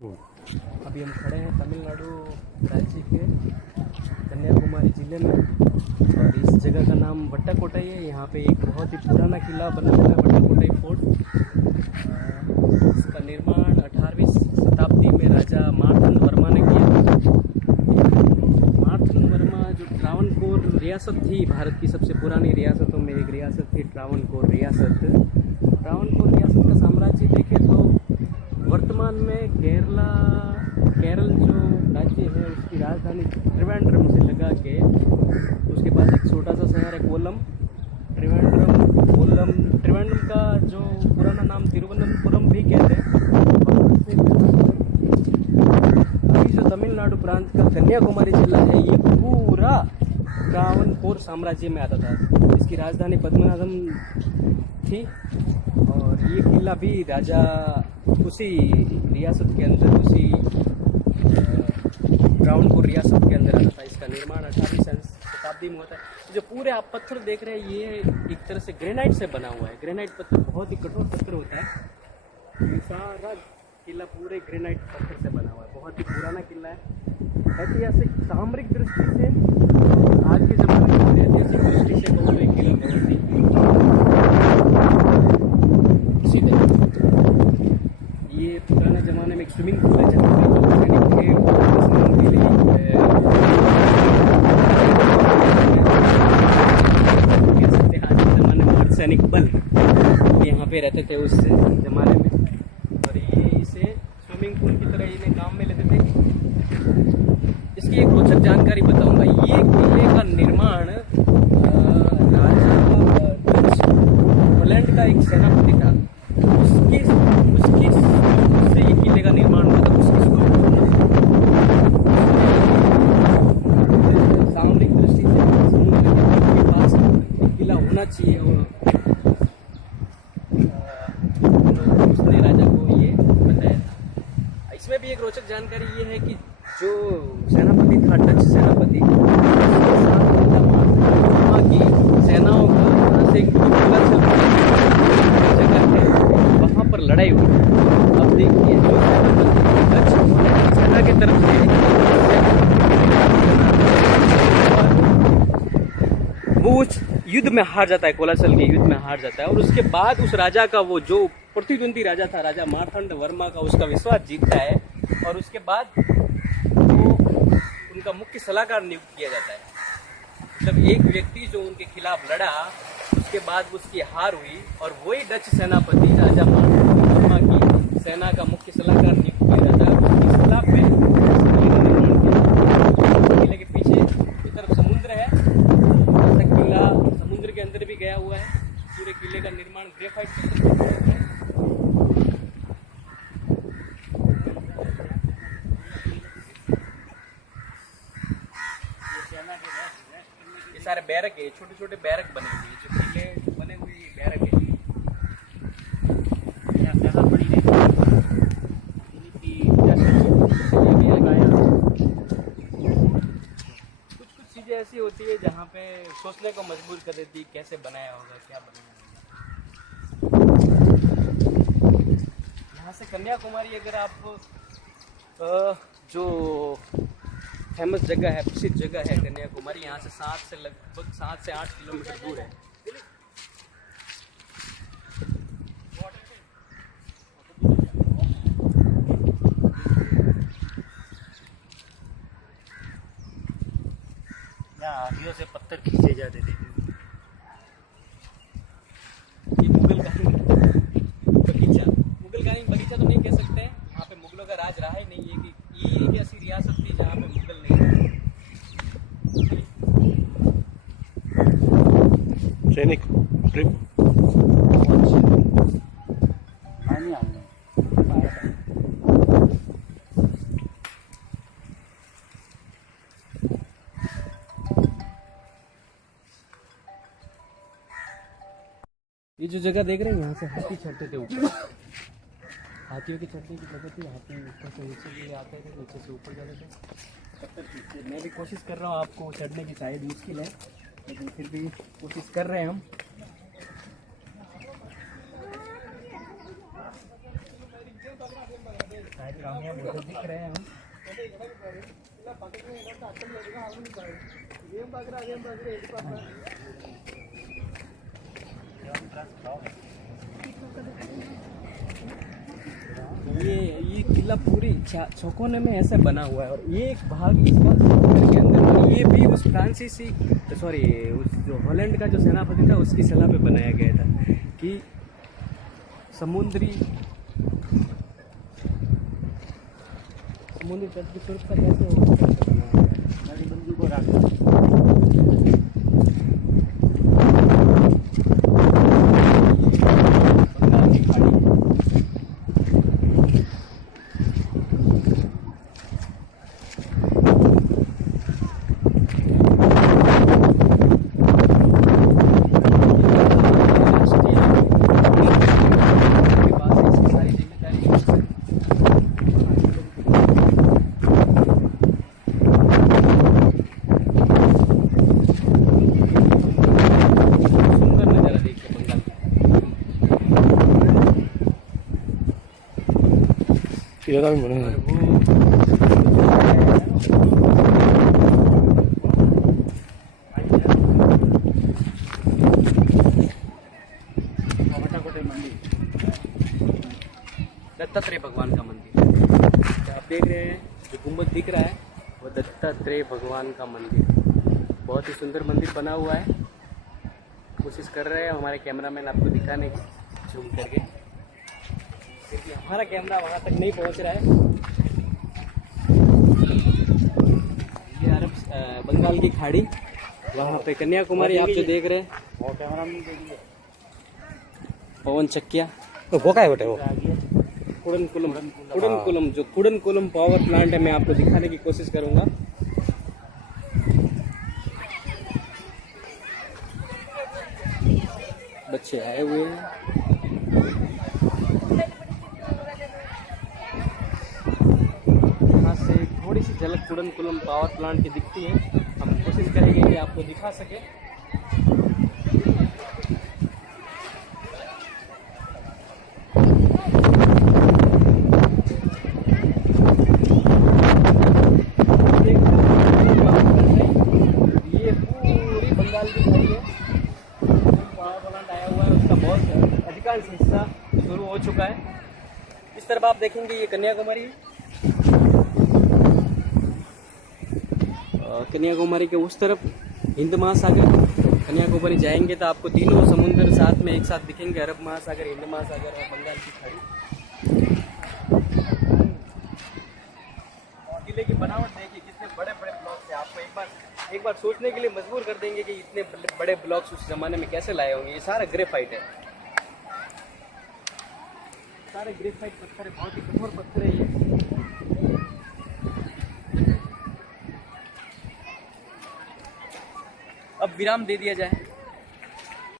अभी हम खड़े हैं तमिलनाडु राज्य के कन्याकुमारी ज़िले में और इस जगह का नाम वट्टाकोटाई है। यहाँ पे एक बहुत ही पुराना किला बना हुआ है, वट्टाकोटाई फोर्ट। इसका निर्माण 18वीं शताब्दी में राजा मार्तंड वर्मा ने किया। मार्तंड वर्मा जो ट्रावनकोर रियासत थी, भारत की सबसे पुरानी रियासतों में एक रियासत थी ट्रावनकोर रियासत। ट्रावनकोर रियासत का साम्राज्य देखें तो वर्तमान में केरल जो राज्य है उसकी राजधानी त्रिवेंद्रम से लगा के उसके पास एक छोटा सा शहर है कोल्लम। त्रिवेंद्रम का जो पुराना नाम तिरुवनंतपुरम भी कहते हैं। अभी जो तमिलनाडु प्रांत का कन्याकुमारी जिला है ये पूरा ट्रावनकोर साम्राज्य में आता था। इसकी राजधानी पद्मनाभम थी और ये किला भी राजा उसी रियासत के अंदर, उसी ट्रावनकोर रियासत के अंदर आता था। इसका निर्माण 18वीं शताब्दी में होता है। जो पूरे आप पत्थर देख रहे हैं ये एक तरह से ग्रेनाइट से बना हुआ है। ग्रेनाइट पत्थर बहुत ही कठोर पत्थर होता है। ये सारा किला पूरे ग्रेनाइट पत्थर से बना हुआ है। बहुत ही पुराना किला है। ऐतिहासिक सामरिक दृष्टि से आज के ज़माने में ऐतिहासिक दृष्टि से बहुत ही किला बहुत ही ये पुराने ज़माने में एक स्विमिंग पूल है जहाँ पे लोग सैनिक थे स्नान के लिए कह सकते हैं। आज के ज़माने में सैनिक बल यहाँ पे रहते थे उस ज़माने में और ये इसे स्विमिंग पूल की तरह इन्हें काम में लेते थे। इसकी एक रोचक जानकारी बताऊंगा। ये किले का निर्माण राजा पोलैंड का एक सेनापति था, उसकी से ये किले का निर्माण हुआ था। उसकी सामरिक दृष्टि से समुद्र के पास किला होना चाहिए और उसने राजा को ये बताया था। इसमें भी एक रोचक जानकारी ये है कि जो सेनापति था, डच सेनापति, वहाँ की सेनाओं का यहाँ से जगह है वहाँ पर लड़ाई हुई। अब देखिए जो डच सेना की तरफ से वो उस युद्ध में हार जाता है, कोलासल के युद्ध में हार जाता है और उसके बाद उस राजा का वो जो प्रतिद्वंदी राजा था, राजा मार्तंड वर्मा का, उसका विश्वास जीतता है और उसके बाद वो उनका मुख्य सलाहकार नियुक्त किया जाता है। मतलब एक व्यक्ति जो उनके खिलाफ लड़ा उसके बाद उसकी हार हुई और वही डच सेनापति राजा मार्तंड वर्मा की सेना का मुख्य सलाहकार नियुक्त किया जाता है। उसके खिलाफ में किले के पीछे की तरफ समुद्र है, किला समुद्र के अंदर भी गया हुआ है। पूरे किले का निर्माण ग्रेफाइट पत्थर से है। ये सारे बैरक है, छोटे छोटे बैरक बने हुए हैं, जो किले बने हुए बैरक है। कुछ चीज़ें ऐसी होती है जहाँ पे सोचने को मजबूर कर देती है कैसे बनाया होगा, क्या बनाया होगा। यहाँ से कन्याकुमारी अगर आप जो फेमस जगह है, प्रसिद्ध जगह है कन्याकुमारी, यहाँ से लगभग 7 से 8 किलोमीटर दूर है। हाथियों से पत्थर खींचे जाते थे। ये मुगलकालीन बगीचा तो नहीं कह सकते हैं, वहाँ पे मुगलों का राज रहा ही नहीं है कि ये एक ऐसी रियासत थी जहाँ पे मुगल नहीं थे। सैनिक ट्रिप ये जो जगह देख रहे हैं यहाँ से हाथी चढ़ते थे ऊपर। हाथियों की चढ़ने की जगह थी। हाथी ऊपर से नीचे के लिए आते थे, नीचे से ऊपर जाते थे। मैं भी कोशिश कर रहा हूँ, आपको चढ़ने की शायद मुश्किल है लेकिन फिर भी कोशिश कर रहे हैं हम। दिख रहे हैं हम। ये किला पूरी चौकोने में ऐसे बना हुआ है और ये एक भाग इसका समुद्र के अंदर है। ये भी उस फ्रांसीसी सॉरी उस जो हॉलैंड का जो सेनापति था उसकी सलाह पे बनाया गया था कि समुद्री तट की सुरक्षा कैसे हो बंदूक को 예감이 뭐네. दत्तात्रेय भगवान का मंदिर आप देख रहे हैं, जो गुम्बद दिख रहा है वो दत्तात्रेय भगवान का मंदिर। बहुत ही सुंदर मंदिर बना हुआ है। कोशिश कर रहे हैं हमारे कैमरामैन आपको दिखाने की झूम करके, क्योंकि हमारा कैमरा वहाँ तक नहीं पहुँच रहा है। ये अरब बंगाल की खाड़ी, वहाँ पे कन्याकुमारी आप जो देख रहे हैं, पवन चक्किया वो क्या है बेटे वो? कुडनकुलम जो कुडनकुलम पावर प्लांट है, मैं आपको दिखाने की कोशिश करूँगा। बच्चे आए हुए हैं। यहाँ से थोड़ी सी झलक कुडनकुलम पावर प्लांट की दिखती है। हम कोशिश करेंगे कि आपको दिखा सके। ये पूरी बंगाल की खाड़ी है, पावर प्लांट आया हुआ है, उसका बहुत अधिकांश हिस्सा शुरू हो चुका है। इस तरफ आप देखेंगे ये कन्याकुमारी है। कन्याकुमारी के उस तरफ हिंद महासागर। कन्याकुमारी जाएंगे तो आपको तीनों समुद्र साथ में एक साथ दिखेंगे, अरब महासागर, हिंद महासागर और बंगाल की खाड़ी। किले की बनावट देखिए, कितने बड़े बड़े ब्लॉक्स हैं। आपको एक बार सोचने के लिए मजबूर कर देंगे कि इतने बड़े ब्लॉक्स उस जमाने में कैसे लाए होंगे। ये सारा ग्रेफाइट है, सारे ग्रेफाइट पत्थर है, बहुत ही कठोर पत्थर है ये। अब विराम दे दिया जाए।